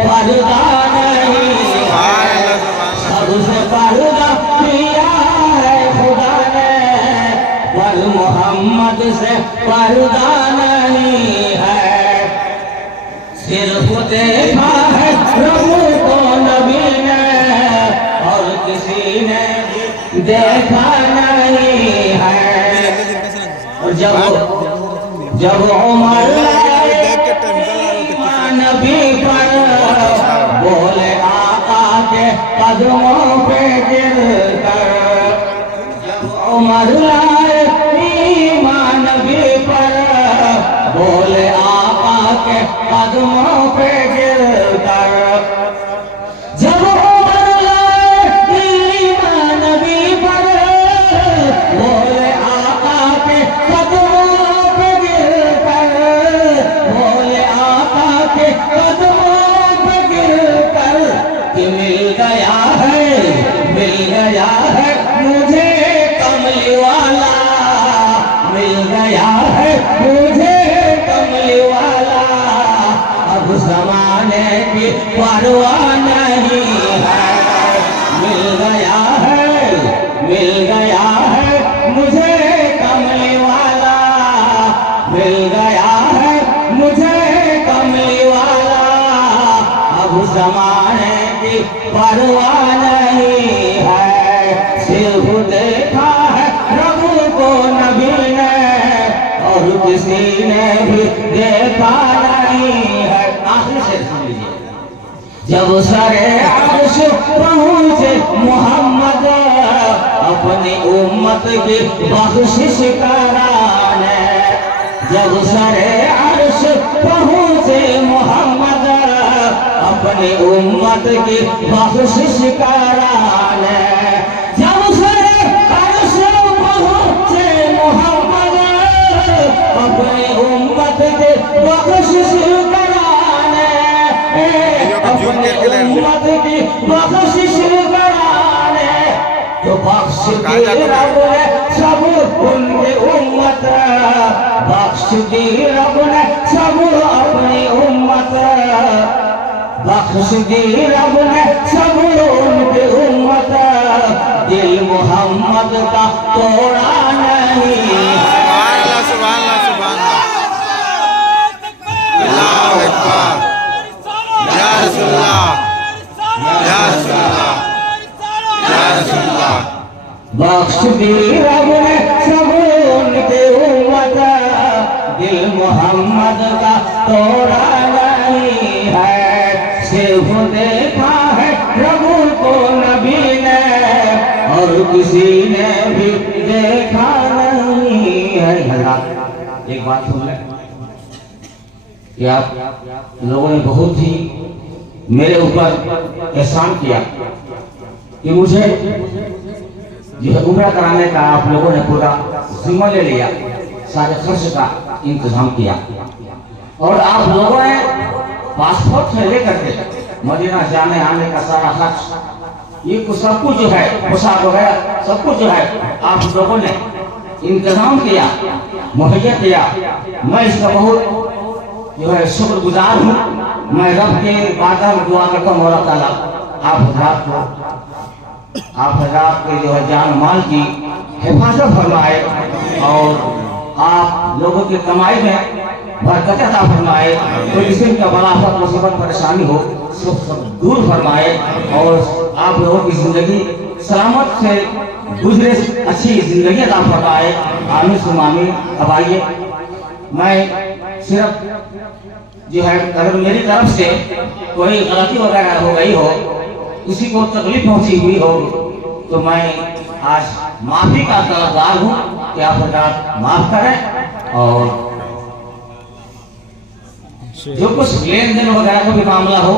पर्दा नहीं है, सबसे पर्दा किया है खुदा ने, पर मोहम्मद से पर्दा नहीं है। सिर्फ देखा है प्रभु को नबी ने, और किसी ने भी देखा नहीं है। और जब उमर नबी पर बोले आका के कदमों पे गिर कर, जब उमर लाए ईमान नबी पर बोले आका के कदमों पे गिर कर, जब उमर लाए ईमान नबी पर बोले आका के कदमों पे गिर कर, बोले आका के कदमों पे गिर कर, कि मिल गया है मुझे कमली वाला, मिल गया है मुझे कमली वाला, अब ज़माने की परवाह नहीं है। मिल गया है मुझे कमली वाला, मिल गया है मुझे कमली वाला, अब ज़माने की परवाह नहीं है। सिर्फ देखा है प्रभु को नबी ने, और किसी ने भी देखा नहीं है। आखिर से सुन लीजिए, जब सरे अर्श पहुंचे मोहम्मद अपनी उम्मत की बख्शिश कराने, जब सरे अर्श पहुंचे मोहम्मद अपनी उम्मत की बख्शिश कराने, जब सरे अर्श पहुंचे मोहम्मद अपनी उम्मत की बख्शिश कराने, अपनी उम्मत की बख्शिश कराने, तो बख्श दी रब ने सब उनकी उम्मत, बख्श दी रब ने सब अपनी उम्मत, बख्श दी रब ने सब उनकी उम्मत, दिल मोहम्मद का तोड़ा नहीं। बख्श दी रब ने सब उनकी उम्मत, दिल मोहम्मद का तोड़ा नहीं है। सिर्फ देखा है प्रभु को नबी ने, और किसी ने भी देखा नहीं है। हज़रात एक बात सुन लें कि आप लोगों ने बहुत ही मेरे ऊपर एहसान किया कि मुझे जो है उम्रा कराने का आप लोगों ने पूरा जिम्मा ले लिया, सारे खर्च का इंतजाम किया, और आप लोगों ने पासपोर्ट से लेकर के मदीना जाने आने का सारा खर्च, ये कुछ सब कुछ जो है पोशाक वगैरह सब कुछ जो है आप लोगों ने इंतजाम किया, मुहैया किया। मैं इसका बहुत जो है शुक्रगुजार हूँ। मैं रब के बारगाह में दुआ करता हूँ मौला ताला आप हज़रात के जो है जान माल की हिफाजत फरमाए, और आप लोगों की कमाई में बरकत अता फरमाए। कोई किस्म का बड़ा मुसीबत परेशानी हो सब दूर फरमाए, और आप लोगों की जिंदगी सलामत से गुजरे, अच्छी जिंदगी अता फरमाए। आमीन सुम आमीन। अब आइए, मैं सिर्फ जो है अगर मेरी तरफ से कोई गलती वगैरह हो गई हो, किसी को तकलीफ पहुंची हुई हो, तो मैं आज माफी का तलबगार हूँ कि आप हज़रात माफ करें। और जो कुछ लेन देन वगैरह का भी मामला हो